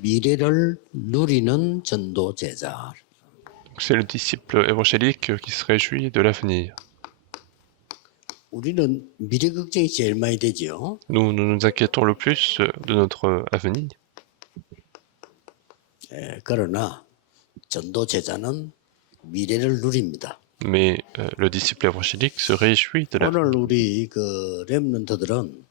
미래를 누리는 전도 제자. C'est le disciple évangélique qui se réjouit de l'avenir. 우리는 미래 걱정이 제일 많이 되죠. Nous nous inquiétons le plus de notre avenir. 그러나 전도 제자는 미래를 누립니다. Mais le disciple évangélique se réjouit de l'avenir. 오늘 우리 그 렘넌트들은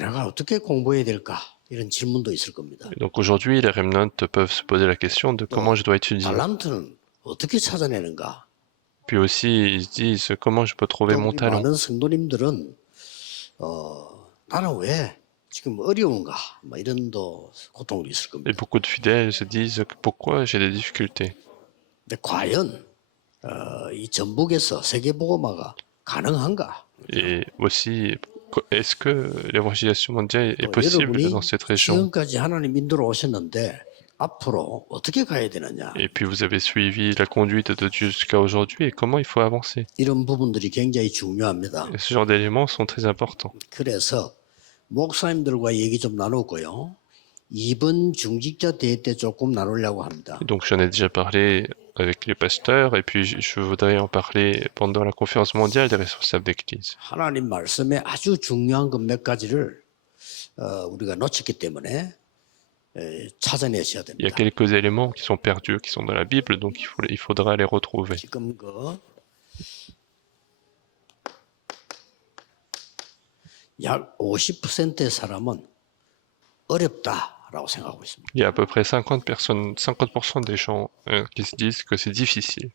내가 어떻게 공부해야 될까 이런 질문도 있을 겁니다. Donc aujourd'hui, les remnants peuvent se poser la question de comment je dois étudier. 달란트는 어떻게 찾아내는가? Puis aussi, ils se disent comment je peux trouver mon 우리 talent. 많은 성도님들은 나는 왜 지금 어려운가? 뭐 이런 또 고통도 있을 Et 겁니다. beaucoup de fidèles se disent pourquoi j'ai des difficultés. 근데 과연 이 전북에서 세계복음화가 가능한가? Et aussi, est-ce que l'évangélisation mondiale est 또 possible 여러분이 dans cette région? 지금까지 하나님 인도로 오셨는데 앞으로 어떻게 가야 되느냐? Et puis vous avez suivi la conduite de Dieu jusqu'à aujourd'hui et comment il faut avancer. 이런 부분들이 굉장히 중요합니다. Et ce genre d'éléments sont très importants. 그래서 목사님들과 얘기 좀 나누고요. 이번 중직자 대회 때 조금 나누려고 합니다. Et donc j'en ai déjà parlé avec les pasteurs et puis je voudrais en parler pendant la conférence mondiale des responsables d'église. 하나님 말씀에 아주 중요한 것 몇 가지를 우리가 놓쳤기 때문에 찾아내셔야 Il y a 됩니다. quelques éléments qui sont perdus, qui sont dans la Bible, donc il faudra les retrouver. 지금 약 50%의 사람은 어렵다라고 생각하고 있습니다. Il y a à peu près 50% des gens qui se disent que c'est difficile.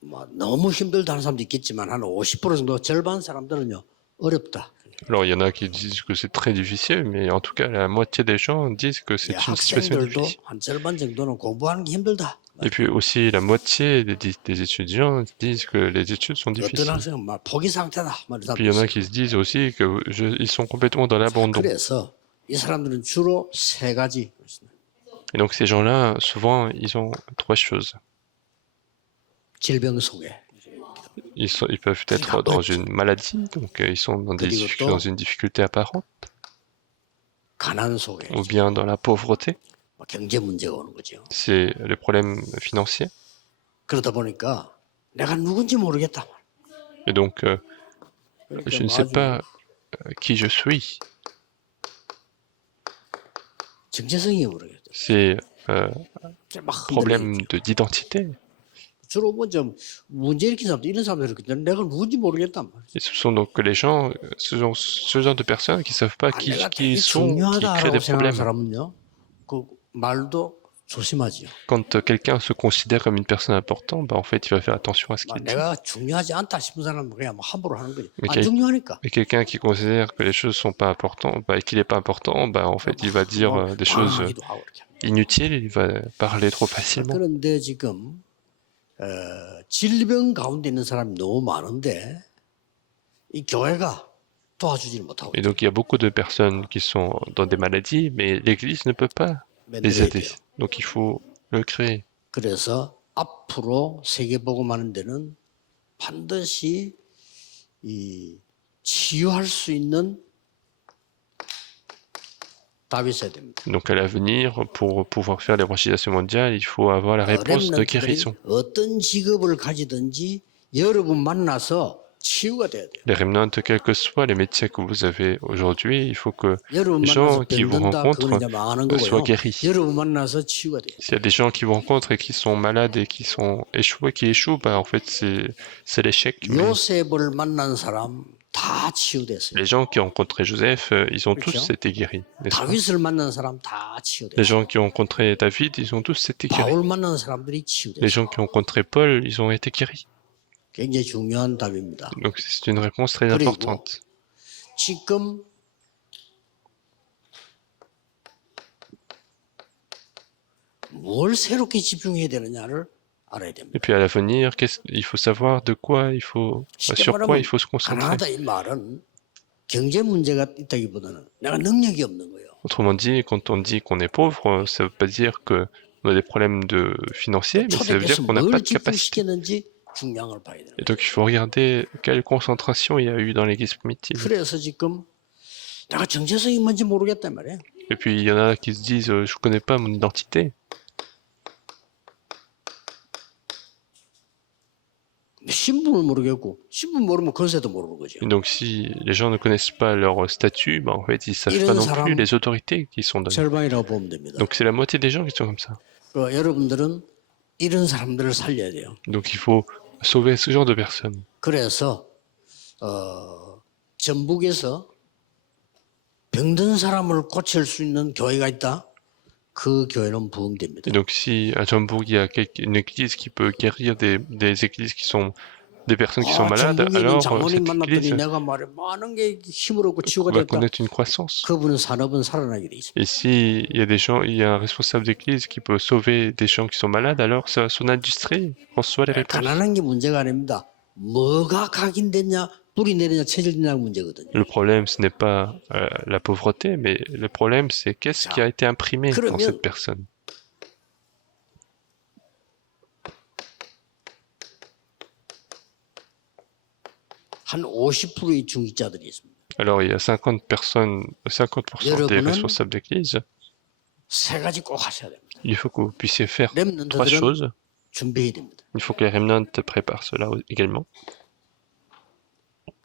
뭐 너무 힘들다는 사람도 있겠지만 한 50% 정도 절반 사람들은요 어렵다. Alors il y en a qui disent que c'est très difficile, mais en tout cas la moitié des gens disent que c'est une situation 학생들도 difficile. 한 절반 정도는 공부하는 게 힘들다. Et puis aussi la moitié des étudiants disent que les études sont 어떤 difficiles. 학생은 막 포기 상태다. Puis il y en a qui se disent aussi qu'ils sont complètement dans l'abandon. 그래서 이 사람들은 주로 세 가지. Et donc ces gens-là, souvent, ils ont trois choses. 질병 속에 Ils peuvent être dans une maladie, donc ils sont dans une difficulté apparente, 가난 속에 ou bien dans la pauvreté. 경제 문제가 오는 거죠. C'est le problème financier. 그러다 보니까 내가 누군지 모르겠다. Et donc, je ne sais pas qui je suis. 정체성이 모르겠다. C'est 막 problème d'identité. 주로 뭐좀 문제 일으킨 사람들 이런 사람들은 내가 누군지 모르겠단 말이야. Et ce sont donc les gens, ce genre de personnes qui savent pas qui ils sont, qui créent des 중요하다라고 생각하는 problèmes. 사람은요, 그 말도 조심하지요. Quand quelqu'un se considère comme une personne importante, bah en fait, il va faire attention à ce qu'il dit. 내가 중요하지 않다 싶은 사람은 그냥 뭐 함부로 하는 거지. 안 Okay. 중요하니까. Et quelqu'un qui considère que les choses sont pas importantes, bah, et qu'il n'est pas important, bah en fait, il va dire des choses 말하기도 하고 이렇게. inutiles, il va parler trop facilement. 그런데 지금 질병 가운데 있는 사람이 너무 많은데 이 교회가 도와주지를 못하고 Et donc, il y a beaucoup de personnes qui sont dans des maladies, mais l'Église ne peut pas les aider. Donc, il faut le créer. 그래서 앞으로 세계복음하는 데는 반드시 이 치유할 수 있는 답이 있어야 됩니다. Donc, à l'avenir, pour pouvoir faire l'évangélisation mondiale, il faut avoir la réponse de guérison. 어떤 직업을 가지든지 여러분 만나서 치유가 돼야 돼요. Les remnants, quels que soient les métiers que vous avez aujourd'hui, il faut que 여러분 les gens 만나서 qui vous 병든다 그건 rencontrent 이제 망하는 soient 거고요. guéris. 여러분 만나서 치유가 돼요. S'il y a des gens qui vous rencontrent et qui sont malades et qui sont échoués, qui échouent, bah en fait c'est l'échec. Mais 요셉을 만난 사람 다 치유됐어요. les gens qui ont rencontré Joseph, ils ont tous été guéris, n'est-ce pas? 다윗을 만난 사람 다 Les 치유됐어요. gens qui ont rencontré David, ils ont tous été guéris. 바울 만난 사람들이 Les 치유됐어요. gens qui ont rencontré Paul, ils ont été guéris. 굉장히 중요한 답입니다. Donc c'est une réponse très 그리고 importante. 지금 뭘 새롭게 집중해야 되느냐를 알아야 됩니다. Et puis à l'avenir, il faut savoir de quoi il faut, 쉽게 sur quoi 말하면 il faut se concentrer. 가난하다 이 말은 경제 문제가 있다기보다는 내가 능력이 없는 거예요. Autrement dit, quand on dit qu'on est pauvre, ça veut pas dire que on a des problèmes financiers, mais ça veut dire 초대교회에서 qu'on n'a pas 뭘 de capacité. 집중시켰는지 중량을 봐야 돼요. Et donc il faut regarder quelle concentration il y a eu dans l'église primitive. 그래서 지금 내가 정체성이 뭔지 모르겠단 말이에요. Et puis il y en a qui se disent je connais pas mon identité. 신분을 모르겠고 신분 모르면 권세도 모르는 거죠. Et donc si les gens ne connaissent pas leur statut, bah, en fait ils savent pas non plus les autorités qui sont données. 절반이라고 보면 됩니다. Donc c'est la moitié des gens qui sont comme ça. 여러분들은 이런 사람들을 살려야 돼요. Donc il faut sauver ce genre de personnes. 그래서 전북에서 병든 사람을 고칠 수 있는 교회가 있다. 그 교회는 부흥됩니다. Et donc si à Jeonbuk il y a une église qui peut guérir des églises qui sont des personnes qui sont malades, alors cette église va connaître une croissance. 그분은 산업은 살아나게 돼 있습니다. Et si il y a des gens, il y a un responsable d'église qui peut sauver des gens qui sont malades, alors son industrie reçoit les réponses. 가난한 게 문제가 아닙니다. 뭐가 각인됐냐, 뿌리 내리냐, 체질이냐가 문제거든요. Le problème, ce n'est pas la pauvreté, mais le problème, c'est qu'est-ce qui a été imprimé dans cette personne. 한 50%의 중직자들이 있습니다. Alors, il y a 50% des responsables d'église. 세 가지 꼭 하셔야 됩니다. Il faut que vous puissiez faire trois choses. 준비해야 됩니다. Il faut que les remnants préparent cela également.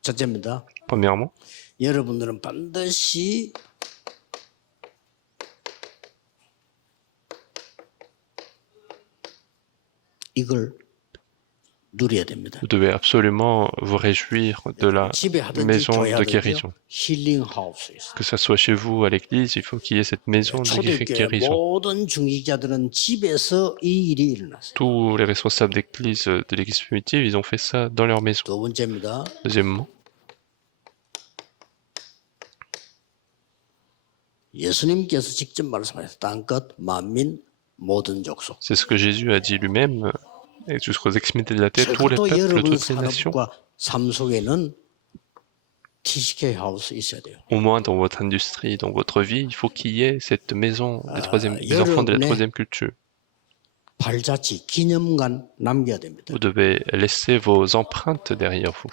첫째입니다. Premièrement, 여러분들은 반드시 이걸 누려야 됩니다. vous devez absolument vous réjouir de la 집에 하든지 maison 교회 de 하든지 guérison. 힐링 하우스 있어요. Que ça soit chez vous, à l'église, il faut qu'il y ait cette maison de 초대교회 guérison. 모든 중직자들은 집에서 이 일이 일어났어요. Tous les responsables d'église de l'église primitive, ils ont fait ça dans leur maison. 두 번째입니다. Deuxièmement, 예수님께서 직접 말씀하셨어요. 땅끝 만민 모든 족속. c'est ce que Jésus a dit lui-même, et jusqu'aux extrémités de la terre, tous les peuples, 여러분 toutes les nations. 산업과 삶 속에는 TCK 하우스 있어야 돼요. Au moins dans votre industrie, dans votre vie, il faut qu'il y ait cette maison des enfants de la troisième culture. 발자취, 기념관 남겨야 됩니다. Vous devez laisser vos empreintes derrière vous.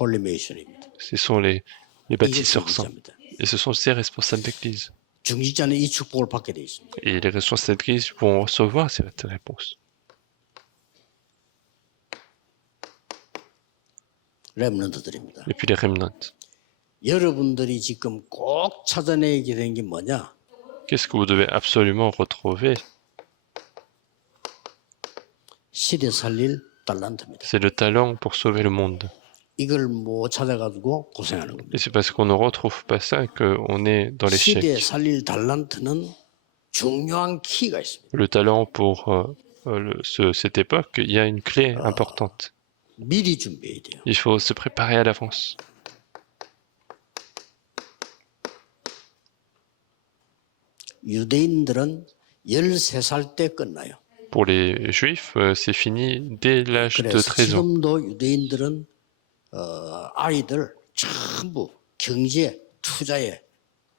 홀리메이션입니다. Ce sont les bâtisseurs saints. Et ce sont ces responsables d'église. 중직자는 이 축복을 받게 돼 있습니다. Et les responsables d'église vont recevoir cette réponse. 렘넌트들입니다. Et puis les remnants. 여러분들이 지금 꼭 찾아내게 된 게 뭐냐? Qu'est-ce que vous devez absolument retrouver? 시대 살릴 달란트입니다. C'est le talent pour sauver le monde. 이걸 못 찾아가지고 고생하는 겁니다. Et c'est parce qu'on ne retrouve pas ça qu'on est dans 시대 l'échec. 살릴 달란트는 중요한 키가 있습니다. Le talent pour cette époque, il y a une clé importante. 미리 준비해야 돼요. Il faut se préparer à l'avance. 유대인들은 13살 때 끝나요. Pour les juifs, c'est fini dès l'âge de 그래서 13 ans. 지금도 유대인들은 아이들 전부 경제 투자에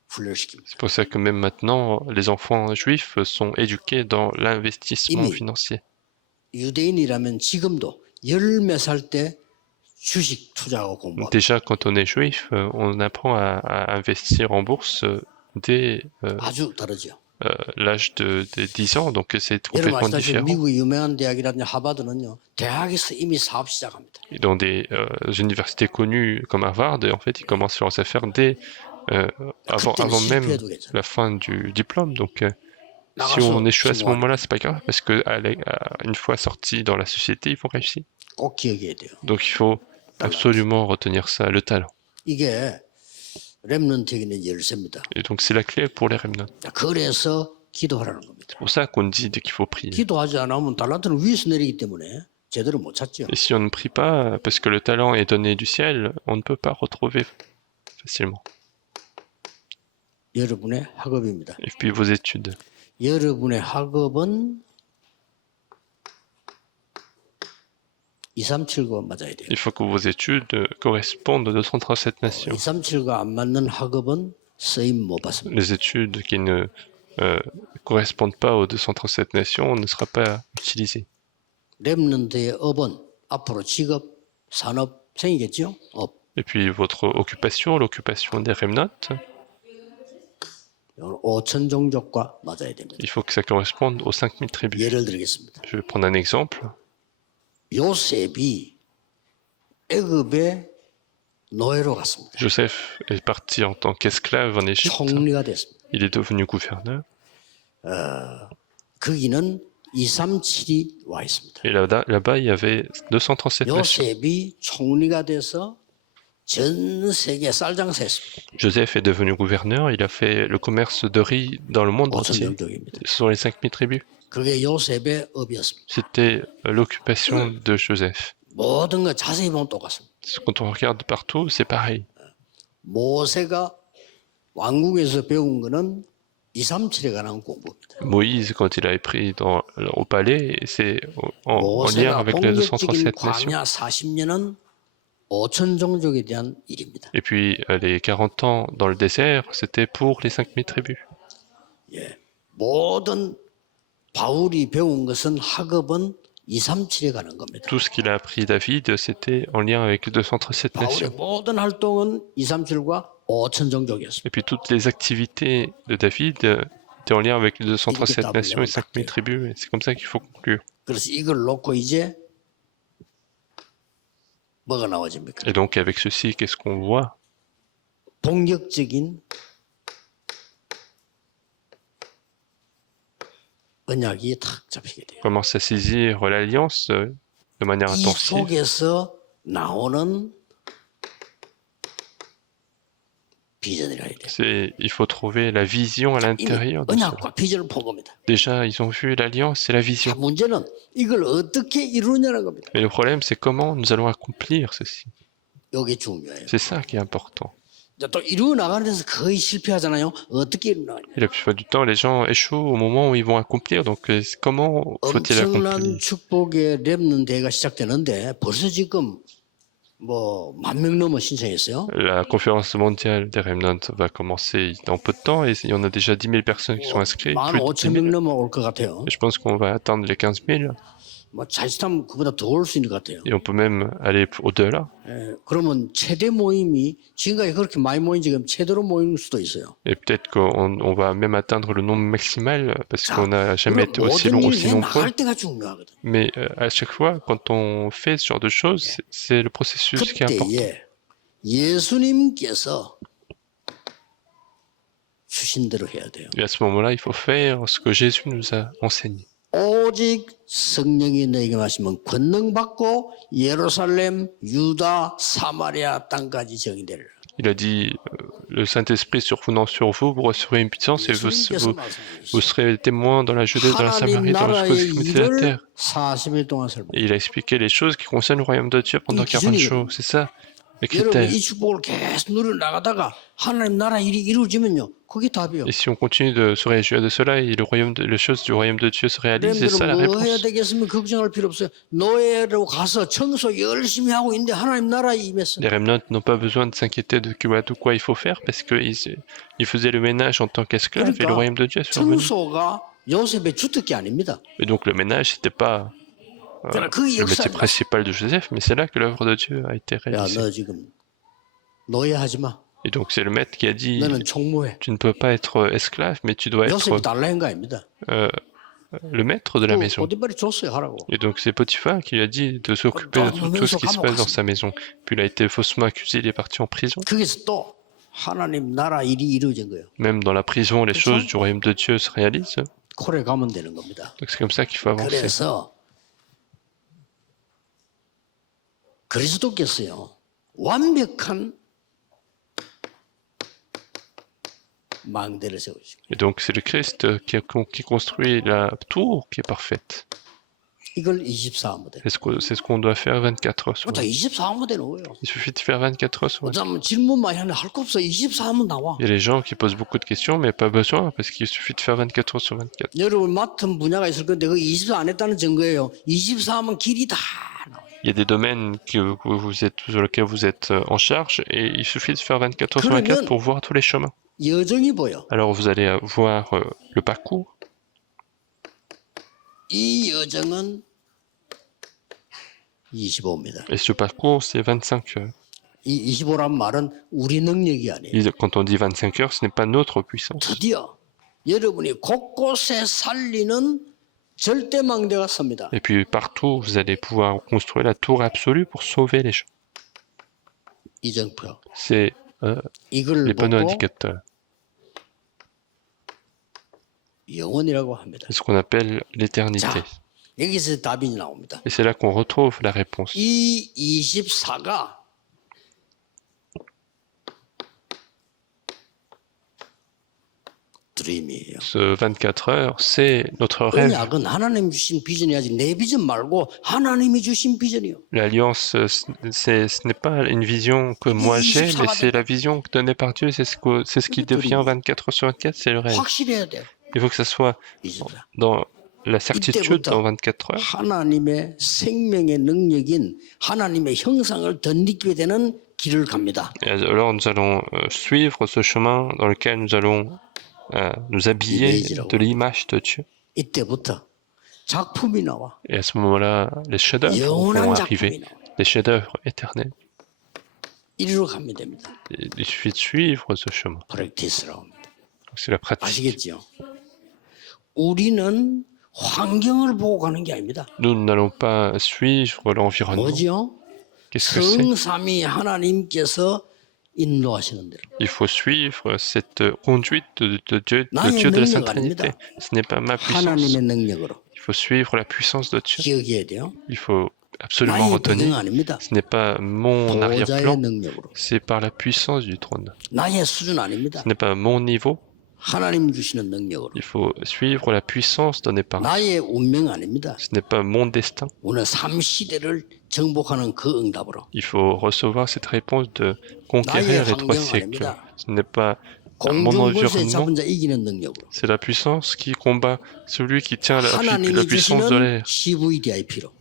훈련시킵니다. C'est pour ça que même maintenant, les enfants juifs sont éduqués dans l'investissement financier. 유대인이라면 지금도 열 몇 살 때 주식 투자하고 공부합니다. Déjà, quand on est juif, on apprend à investir en bourse dès 아주 다르죠. l'âge de 10 ans, donc c'est 여러분 complètement 아시다시피 différent. 미국의 유명한 대학이라든지 하버드는요, 대학에서 이미 사업 시작합니다. Et dans des universités connues comme Harvard, en fait, ils commencent leurs affaires dès avant même la fin du diplôme. Donc, si on échoue à ce moment-là, c'est pas grave, parce que une fois sortis dans la société, ils vont réussir. 꼭 기억해야 돼요. Donc, il faut absolument retenir ça, le talent. 이게 렘넌트에게 있는 열쇠입니다. Et donc, c'est la clé pour les remnants. 그래서 기도하라는 겁니다. C'est pour ça qu'on dit dès qu'il faut prier. 기도하지 않으면 달란트는 위에서 내리기 때문에 제대로 못 찾죠. Et si on ne prie pas, parce que le talent est donné du ciel, on ne peut pas retrouver facilement. 여러분의 학업입니다. Et puis vos études. 여러분의 학업은 237과 맞아야 돼요. Il faut que vos études correspondent aux 237 nations. 237과 안 맞는 학업은 쓰임 못 받습니다. Les études qui ne correspondent pas aux 237 nations ne sera pas utilisées. 렘넌트의 업은 앞으로 직업, 산업, 생기겠죠? Et puis votre occupation, l'occupation des remnotes, 5천 종족과 맞아야 됩니다. il faut que ça corresponde aux 5000 tribus. 예를 들겠습니다. Je vais prendre un exemple. 요셉이 애굽의 노예로 갔습니다. Joseph est parti en tant qu'esclave en Égypte. 총리가 됐습니다. Il est devenu gouverneur. 거기는 237이 와 있습니다. Et là-bas, il y avait 237 nations. 요셉이 총리가 돼서 전 세계 쌀 장사했습니다. Joseph est devenu gouverneur. Il a fait le commerce de riz dans le monde 5천 entier. 종족입니다. Ce sont les 5000 tribus. 그게 요셉의 업이었습니다. C'était l'occupation de Joseph. 모든 거 자세히 보면 똑같습니다. Quand on regarde partout, c'est pareil. 모세가 왕궁에서 배운 거는 237에 관한 공부입니다. Moïse, quand il a appris au palais, c'est en lien 모세가 avec les 본격적인 237 nations. 광야 40년은 5천 종족에 대한 일입니다. Et puis les 40 ans dans le désert, c'était pour les 5000 tribus. 예, 모든 바울이 배운 것은 학업은 237에 관한 겁니다. Tout ce qu'il a appris David, c'était en lien avec les 237 바울의 nations. 모든 활동은 237과 5천 종족이었습니다. Et puis toutes les activités de David étaient en lien avec les 237 nations et 5000 tribus. Et c'est comme ça qu'il faut conclure. 그래서 이걸 놓고 이제 뭐가 나와집니까? Et donc avec ceci, qu'est-ce qu'on voit? 본격적인 언약이 탁 잡히게 돼요. Commence à saisir l'alliance de manière 이 intensive. 속에서 나오는 비전이라 해야 돼요. Il faut trouver la vision à l'intérieur de cela. 언약과 비전을 본 겁니다. Déjà, ils ont vu l'alliance et la 자, vision. 문제는 이걸 어떻게 이루느냐는 겁니다. Mais le problème, c'est comment nous allons accomplir ceci. 이게 중요해요. C'est ça qui est important. 자, 또 이루어 나가는 데서 거의 실패하잖아요. 어떻게 이루나가냐. Et la plupart du temps, les gens échouent au moment où ils vont accomplir. Donc, comment faut-il 엄청난 accomplir? 축복의 렘넌트 대회가 시작되는데 벌써 지금 뭐 10,000명 넘어 신청했어요. La conférence mondiale des Remnants va commencer dans peu de temps et il y en a déjà 10 000 personnes qui sont inscrites. Plus de 10 15,000명 000. 넘어 올 것 같아요. Et je pense qu'on va atteindre les 15 000 뭐 자칫하면 그보다 더 올 수 있는 것 같아요. et on peut même aller au-delà. 예, 그러면 최대 모임이 지금까지 그렇게 많이 모인 지금 최대로 모일 수도 있어요. Et peut-être qu'on va même atteindre le nombre maximal parce 자, qu'on n'a jamais été aussi 모든 long, 일 aussi 해 nombreux. 나갈 때가 중요하거든. Mais à chaque fois, quand on fait ce genre de choses, c'est le processus qui est important. 그때에 예수님께서 주신 대로 해야 돼요. Et à ce moment-là, il faut faire ce que Jésus nous a enseigné. 오직 성령이 너에게 마시면 권능 받고 예루살렘, 유다, 사마리아 땅까지 정의되리라. Il a dit, le Saint-Esprit survenant sur vous, vous recevrez une puissance et 예수님께서 vous serez témoins dans la Judée, dans la Samarie, 하나님 dans les 나라의 extrémités de la 일을 terre. 40일 동안 설명. Et il a expliqué les choses qui concernent le royaume de Dieu pendant 40 jours. C'est ça, les 여러분 critères. 이 축복을 계속 누려 나가다가 하나님 나라 일이 이루어지면요, 그게 답이요. Et si on continue de se réjouir de cela et les choses du royaume de Dieu se réalisent, c'est ça la 여러분들은 뭐 해야 réponse. 되겠으면 걱정할 필요 없어요. 노예로 가서 청소 열심히 하고 있는데 하나님 나라에 임했어요. Les Remnants n'ont pas besoin de s'inquiéter de quoi il faut faire parce qu'ils faisaient le ménage en tant qu'esclaves et le royaume de Dieu est survenu. 청소가 요셉의 주특기 아닙니다. Et donc le ménage, c'était pas 그러나 그 le métier 역사를 principal de Joseph, mais c'est là que l'œuvre de Dieu a été 야, réalisée. 너 지금 노예하지 마. Et donc c'est le maître qui a dit, 너는 총무해. tu ne peux pas être esclave, mais tu dois 요셉이 être 달라 한거 아닙니다. le maître de la maison. 보디발이 줬어요 하라고. Et donc c'est Potiphar qui lui a dit de s'occuper de tout ce qui se passe dans sa maison. Puis il a été faussement accusé, il est parti en prison. 거기서 또 하나님 나라 일이 이루어진 거예요. Même dans la prison, les choses du royaume de Dieu se réalisent. 콜에 가면 되는 겁니다. Donc c'est comme ça qu'il faut avancer. 그래서 그리스도께서요, 완벽한 망대를 세우시고 Et donc c'est le Christ qui construit la tour qui est parfaite. 이걸 24모델. C'est ce qu'on doit faire 24 heures sur 자, 24. 24모델은 뭐예요? Il suffit de faire 24 heures sur 24. 어쩌면 질문 많이 하는데 할 거 없어. 24하면 나와. Il y a les gens qui posent beaucoup de questions, mais pas besoin, parce qu'il suffit de faire 24 heures sur 24. 여러분 맡은 분야가 있을 건데 그 24 안 했다는 증거예요. 24하면 길이 다 나와요. Il y a des domaines sur lesquels vous êtes en charge, et il suffit de faire 24 heures sur 24 pour voir tous les chemins. 여정이 보여. Alors vous allez voir le parcours. 이 여정은 25입니다. Et ce parcours, c'est 25 heures. 이 25란 말은 우리 능력이 아니에요. Quand on dit 25 heures, ce n'est pas notre puissance. 드디어 여러분이 곳곳에 살리는 절대망대가 섭니다. Et puis partout, vous allez pouvoir construire la tour absolue pour sauver les gens. 이정표. C'est 이걸 les panneaux 보고 indicateurs. 영원이라고 합니다. C'est ce qu'on appelle l'éternité. 자, 여기서 답이 나옵니다. Et c'est là qu'on retrouve la réponse. 이 24가 드림이에요. Ce 24 heures, c'est notre rêve. 언약은 하나님 주신 비전이야지 내 비전 말고 하나님이 주신 비전이요. L'alliance, ce n'est pas une vision que moi j'ai, mais c'est la vision donnée par Dieu. C'est ce qui devient 24 heures sur 24, c'est le rêve. 확실해야 돼. Il faut que ça soit 24. dans la certitude dans 24 heures. 하나님의 생명의 능력인 하나님의 형상을 덧입게 되는 길을 갑니다. Et alors nous allons suivre ce chemin dans lequel nous allons nous habiller de l'image de Dieu. 이때부터 작품이 나와. Et à ce moment-là, les chefs-d'œuvre vont 영원한 arriver, 작품이 나와. les chefs-d'œuvre éternels. 이리로 가면 됩니다. Il suffit de suivre ce chemin. 프랙티스라고 합니다. Donc, c'est la pratique. 아시겠죠? 우리는 환경을 보고 가는 게 아닙니다. Nous n'allons pas suivre l'environnement. 뭐지요? Qu'est-ce que c'est? 성삼위 하나님께서 인도하시는 대로. Il faut suivre cette conduite de Dieu 나의 de la 능력 Sainte 아닙니다. Trinité. Ce n'est pas ma puissance. 하나님의 능력으로. Il faut suivre la puissance de Dieu. 기억해야 돼요. Il faut absolument 나의 배경 retenir. 아닙니다. Ce n'est pas mon 보호자의 arrière-plan, 능력으로. c'est par la puissance du trône. 나의 수준 아닙니다. Ce n'est pas mon niveau, 하나님 주시는 능력으로. il faut suivre la puissance donnée par Dieu. 나의 운명 아닙니다. Ce n'est pas mon destin. 오늘 3시대를 정복하는 그 응답으로. Il faut recevoir cette réponse de conquérir les 3 siècles. Ce n'est pas mon 공중불세 environnement, 잡은 자 이기는 능력으로. c'est la puissance qui combat celui qui tient la 하나님이 puissance de 주시는 l'air. CVDIP로.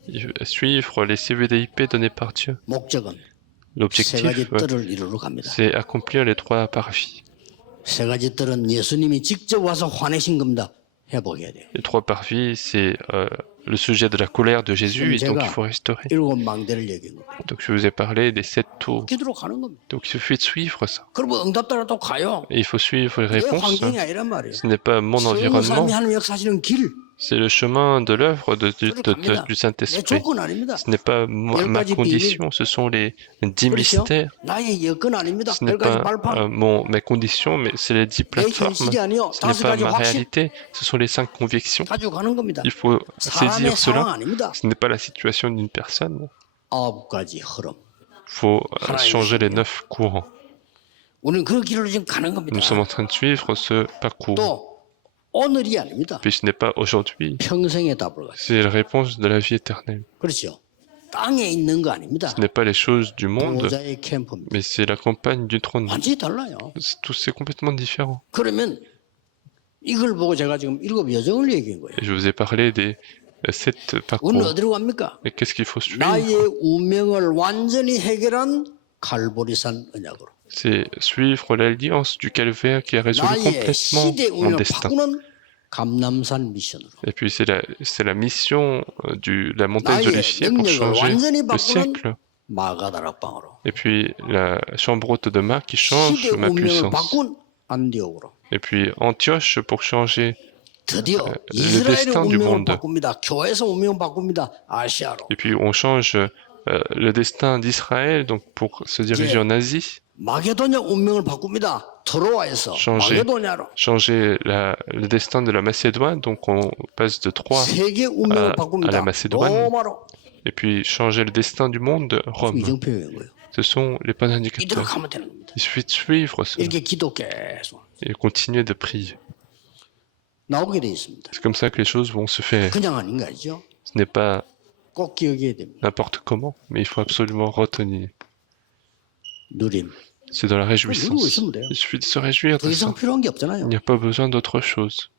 Suivre les CVDIP donnés par Dieu. 목적은 세 L'objectif, 가지 뜰을 이루러 갑니다. c'est accomplir les 3 parvis. 세 가지 뜰은 예수님이 직접 와서 화내신 겁니다. 회복해야 돼요. Les 3 parvis, c'est le sujet de la colère de Jésus, et donc il faut restaurer. 7망대를 얘기한 겁니다. Donc je vous ai parlé des 7 tours. 기도로 가는 겁니다. Donc il suffit de suivre ça. 그러면 응답 따라 또 가요. Et il faut suivre les 내 réponses. 환경이 아니란 말이에요. Ce n'est pas mon environnement, 성삼위 하나님 역사하시는 길. c'est le chemin de l'œuvre du 내 Saint-Esprit. 조건 아닙니다. Ce n'est pas ma condition, ce sont les 10 그렇죠? mystères. 나의 여건 아닙니다. Ce n'est 10가지 pas 발판. mes conditions, mais c'est les 10 내 plateformes. 현실이 아니요. Ce n'est pas 5가지 ma 확신 réalité, ce sont les 5 convictions. 가지고 가는 겁니다. Il faut 사람의 saisir 상황 cela. 아닙니다. Ce n'est pas la situation d'une personne. 9가지 흐름. Il faut changer les 9 courants. 우리는 그 길로 지금 가는 겁니다. Nous sommes en train de suivre ce parcours. 또 오늘이 아닙니다. Puis ce n'est pas aujourd'hui, 평생의 답을 가지고. c'est la réponse de la vie éternelle. 그렇죠. 땅에 있는 거 아닙니다. Ce n'est pas les choses du monde, 보호자의 캠프입니다. mais c'est la campagne du trône. 완전히 달라요. C'est complètement différent. 그러면 이걸 보고 제가 지금 7 여정을 얘기한 거예요. Et je vous ai parlé des 7 오늘 parcours. 어디로 갑니까? Et qu'est-ce qu'il faut suivre? 나의 운명을 완전히 해결한 갈보리산 언약으로. C'est suivre l'alliance du calvaire qui a résolu 나의 complètement 시대 mon 운명을 destin. 바꾸는 감남산 미션으로. Et puis c'est la mission de la montagne de 나의 l'Éphier pour 능력을 changer 완전히 le 바꾸는 siècle. 마가다락방으로. Et puis la chambre haute de Marc qui change 시대 ma 운명을 puissance. 바꾼 안디옥으로. Et puis Antioche pour changer. 드디어 le 이스라엘의 destin du 운명을 monde. 바꿉니다. 교회에서 운명을 바꿉니다. 아시아로. Et puis on change le destin d'Israël donc pour se diriger en Asie. 마게도냐 운명을 바꿉니다. 트로아에서 changer, 마게도냐로. changer le destin de la Macédoine, donc on passe de Troie 세계 운명을 à 바꿉니다. la Macédoine, 로마로. et puis changer le destin du monde, Rome. 이정표인 거예요. Ce sont les bonnes 이대로 indicateurs. 가면 되는 겁니다. Il suffit de suivre ça 이렇게 기도 계속 et continuer de prier. 나오게 돼 있습니다. C'est comme ça que les choses vont se faire. 그냥 아닌 거 아니죠? Ce n'est pas 꼭 기억해야 됩니다. n'importe comment, mais il faut absolument retenir. 누림. C'est dans la 누리고 réjouissance. 있으면 돼요. Il suffit de se réjouir 더 de 이상 ça. 필요한 게 Il 없잖아요. n'y a pas besoin d'autre chose.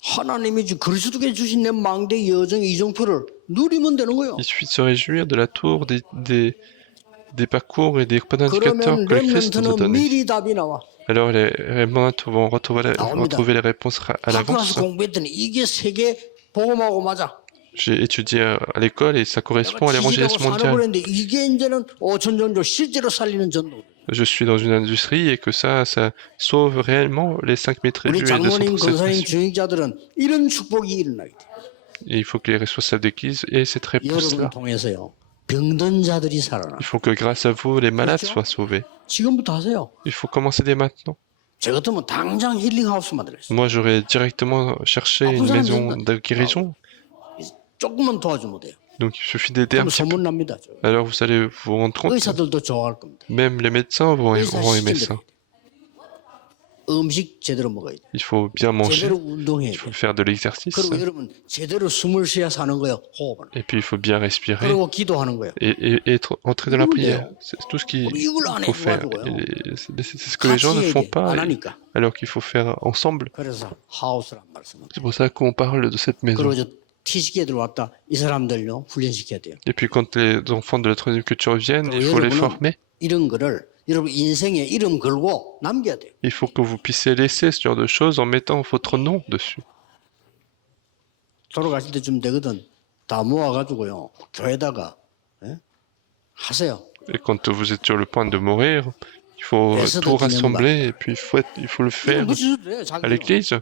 하나님이 그리스도께 주신 내 망대 여정 이정표를 누리면 되는 거예요. Il suffit de se réjouir de la tour, des parcours et des points d'indicateurs 그러면 que le Christ nous a 렘넌트는 donnés. 미리 답이 나와. Alors les remanentes vont retrouver 나옵니다. les réponses à 학교 l'avance. 가서 공부했더니 이게 세계 복음하고 맞아. J'ai étudié à l'école et ça 내가 correspond à 지지라고 l'évangélisme mondial. 산업을 했는데 이게 이제는 5천 종족 실제로 살리는 전도. Je suis dans une industrie et que ça sauve réellement les 5000 우리 tribus et 237 장로님, 권사님, nations. 주임자들은 이런 축복이 일어나게 돼. Et il faut que les responsables d'église aient cette réponse 여러분을 là. 통해서요. 병든 자들이 살아나. Il faut que grâce à vous, les malades 그렇죠? soient sauvés. 지금부터 하세요. Il faut commencer dès maintenant. 저 같으면 당장 힐링하우스 만들었어요. Moi, j'aurais directement cherché une maison de guérison. 조금만 도와주면 돼요. Donc, il suffit d'aider un 그럼 petit peu. 소문 납니다. Alors, vous allez vous rendre compte, 의사들도 좋아할 겁니다. même les médecins vont aimer ça. 음식 제대로 먹어야 돼. Il faut bien manger, 제대로 운동해야 il 돼. faut faire de l'exercice, 그리고 여러분 제대로 숨을 쉬어야 사는 거예요. 호흡을. et puis il faut bien respirer 그리고 기도하는 거예요. et entrer dans la prière. C'est tout ce qu'il 이걸 안 faut faire. 해가지고요. Et c'est ce que les gens ne 같이 font 해야 돼. pas, 안 하니까. alors qu'il faut faire ensemble. 그래서 하우스란 말씀을. C'est pour ça qu'on parle de cette maison. 그리고 저 티시키에 들어왔다 이 사람들요 훈련시켜야 돼요. Et puis quand les enfants de la troisième culture viennent, il faut les former. 이런 거를 여러분 인생에 이름 걸고 남겨야 돼요. Il faut que vous puissiez laisser ce genre de choses en mettant votre nom dessus. 돌아가실 때쯤 되거든. 다 모아가지고요 교회다가 예? 하세요. Et quand vous êtes sur le point de mourir, il faut tout rassembler et puis il faut le faire à l'église.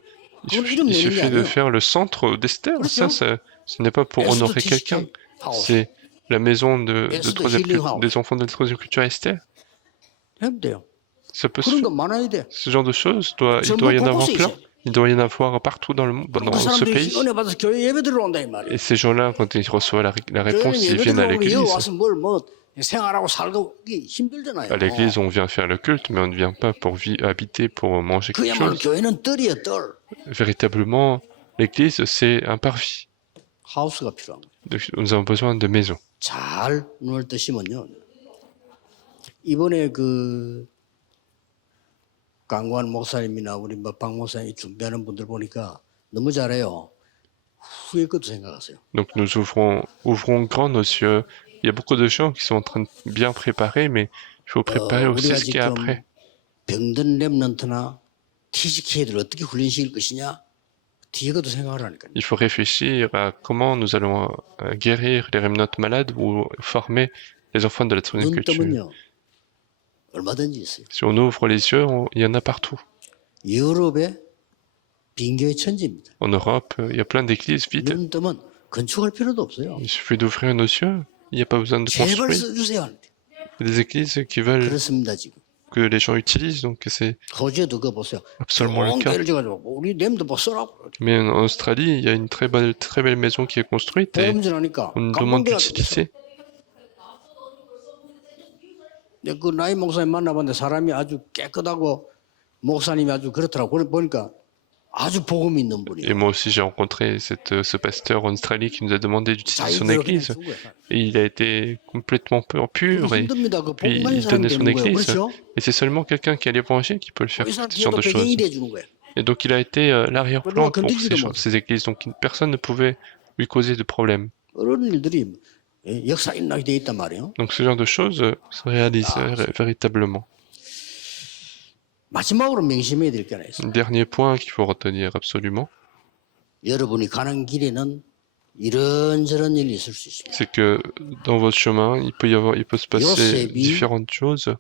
Il suffit de faire le centre d'Esther. Ça, ce n'est pas pour honorer quelqu'un. C'est la maison des enfants de la troisième culture Esther. Ça peut se faire. Ce genre de choses, il doit y en avoir plein. Il doit y en avoir partout dans le monde, dans ce pays. Et ces gens-là, quand ils reçoivent la réponse, ils viennent à l'église. À l'église, on vient faire le culte, mais on ne vient pas pour habiter, pour manger quelque chose. Véritablement, l'église, c'est un parvis. Donc, nous avons besoin de maisons. 잘 눈을 뜨시면요. 이번에 그 강관 목사님이나 우리 뭐 박 목사님이 준비하는 분들 보니까 너무 잘해요. 후에 것도 생각하세요. Donc nous ouvrons grand nos yeux. Il y a beaucoup de gens qui sont en train de bien préparer, mais il faut préparer aussi ce qui est après. 병든 렘넌트나 TGK들 어떻게 훈련시킬 것이냐? 뒤에 것도 생각하라니까요. Il faut réfléchir à comment nous allons guérir les remnants malades ou former les enfants de la troisième 눈 culture. 뜨면요. 얼마든지 있어요. Si on ouvre les yeux, il y en a partout. 유럽에 빈교의 천지입니다. En Europe, il y a plein d'églises vides. 눈 뜨면 건축할 필요도 없어요. Il suffit d'ouvrir nos yeux. Il n'y a pas besoin de 제발 construire. 써주세요 하는데. Il y a des églises qui veulent 그렇습니다 지금. que les gens utilisent, donc c'est 호주에도 그거 보세요. absolument le cas. 교회를 지어가지고 우리 렘도 뭐 써라고. Mais en Australie, il y a une très belle maison qui est construite et 보험질하니까 on nous demande 감동돼가지고. d'utiliser. 그 나이 목사님 만나봤는데 사람이 아주 깨끗하고 목사님이 아주 그렇더라고. 보니까 아주 복음 있는 Et 분이에요. moi aussi, j'ai rencontré ce pasteur en Australie qui nous a demandé d'utiliser son église. Et il a été complètement pur et 힘듭니다. 그 puis 복음 많이 il 사람 donnait son 되는 거예요. église. 그렇죠? Et c'est seulement quelqu'un qui a l'évangile qui peut le faire, 이 ce 사람 genre 뒤에도 de choses. 배경이 돼주는 거예요. Et donc il a été l'arrière-plan pour ces églises. Donc personne ne pouvait lui causer de problème. 그런 일들이 역사 일어나게 돼 있단 말이에요. Donc ce genre de choses se réalisent véritablement. 마지막으로 명심해야 될 게 하나 있어요. Dernier point qu'il faut retenir absolument, 여러분이 가는 길에는 이런저런 일이 있을 수 있습니다. c'est que dans votre chemin, il peut se passer différentes choses.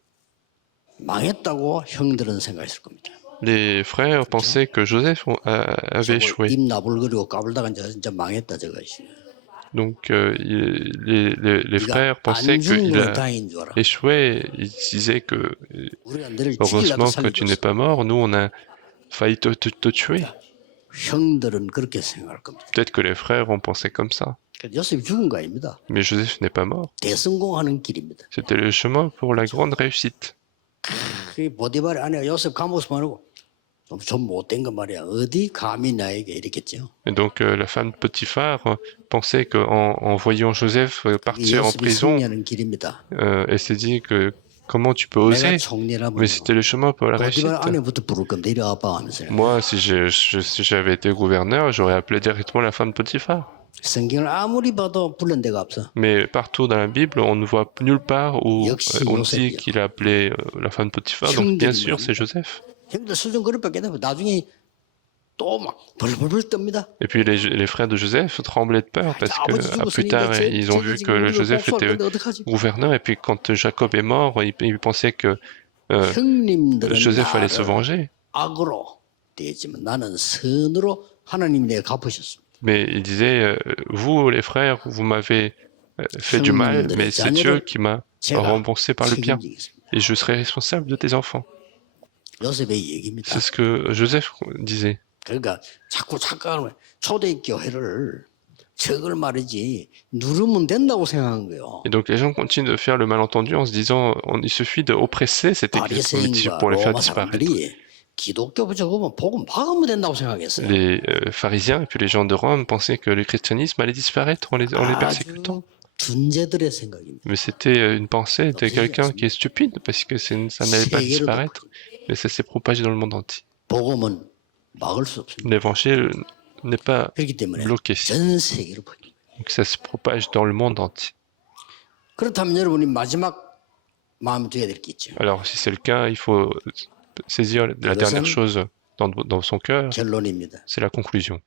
망했다고 형들은 생각했을 겁니다. Les frères pensaient que Joseph avait échoué. 입 나불거리고 까불다가 진짜 망했다 저거. Donc les frères pensaient qu'il a échoué. Ils disaient que heureusement que tu n'es pas mort. Nous, on a failli te tuer. 형들은 그렇게 생각할 겁니다. Peut-être que les frères ont pensé comme ça. 요셉이 죽은 거 아닙니다. Mais Joseph n'est pas mort. 대성공하는 길입니다. C'était le chemin pour la grande réussite. 그 보디발의 아내가 요셉 감옥에서 말하고 좀 못된 거 말이야. 어디 감히 나에게 이랬겠죠. Et donc la femme de Potiphar pensait qu'en voyant Joseph partir en prison, elle s'est dit que comment tu peux oser? Mais c'était le chemin pour la réussite. Moi, si j'avais été gouverneur, j'aurais appelé directement la femme de Potiphar. Mais partout dans la Bible, on ne voit nulle part où on dit qu'il a appelé la femme de Potiphar. Donc bien sûr, c'est Joseph. 또 막 벌벌벌 뜹니다. Et puis les frères de Joseph tremblaient de peur parce que plus tard ils ont vu que Joseph était gouverneur et puis quand Jacob est mort, ils pensaient que 형님들은 Joseph allait se 나를 venger. 악으로 대했지만 나는 선으로 하나님이 내가 갚으셨습니다. Mais il disait, vous les frères, vous m'avez fait du mal, mais c'est Dieu qui m'a remboursé par le bien. Et je serai responsable de tes enfants. 요셉의 얘기입니다. C'est ce que Joseph disait. 그러니까 자꾸 착각을 초대교회를 적을 말이지 누르면 된다고 생각한 거예요. Et donc les gens continuent de faire le malentendu en se disant il suffit d'oppresser cette église primitive 바리새인과 pour les faire 로마 disparaître. 사람들이 기독교 적으면 복음 막으면 된다고 생각했어요. Les pharisiens et puis les gens de Rome pensaient que le christianisme allait disparaître en les persécutant. 둔재들의 생각입니다. Mais c'était une pensée de quelqu'un qui est stupide parce que ça n'allait pas disparaître, mais ça s'est propagé dans le monde entier. 복음은 막을 수 없습니다. L'évangile n'est pas 그렇기 때문에 bloqué. 전 세계로 퍼집니다. Donc ça se propage dans le monde entier. 그렇다면 여러분이 마지막 마음에 둬야 될 게 있죠. Alors si c'est le cas, il faut saisir la dernière chose dans son cœur, 결론입니다. c'est la conclusion.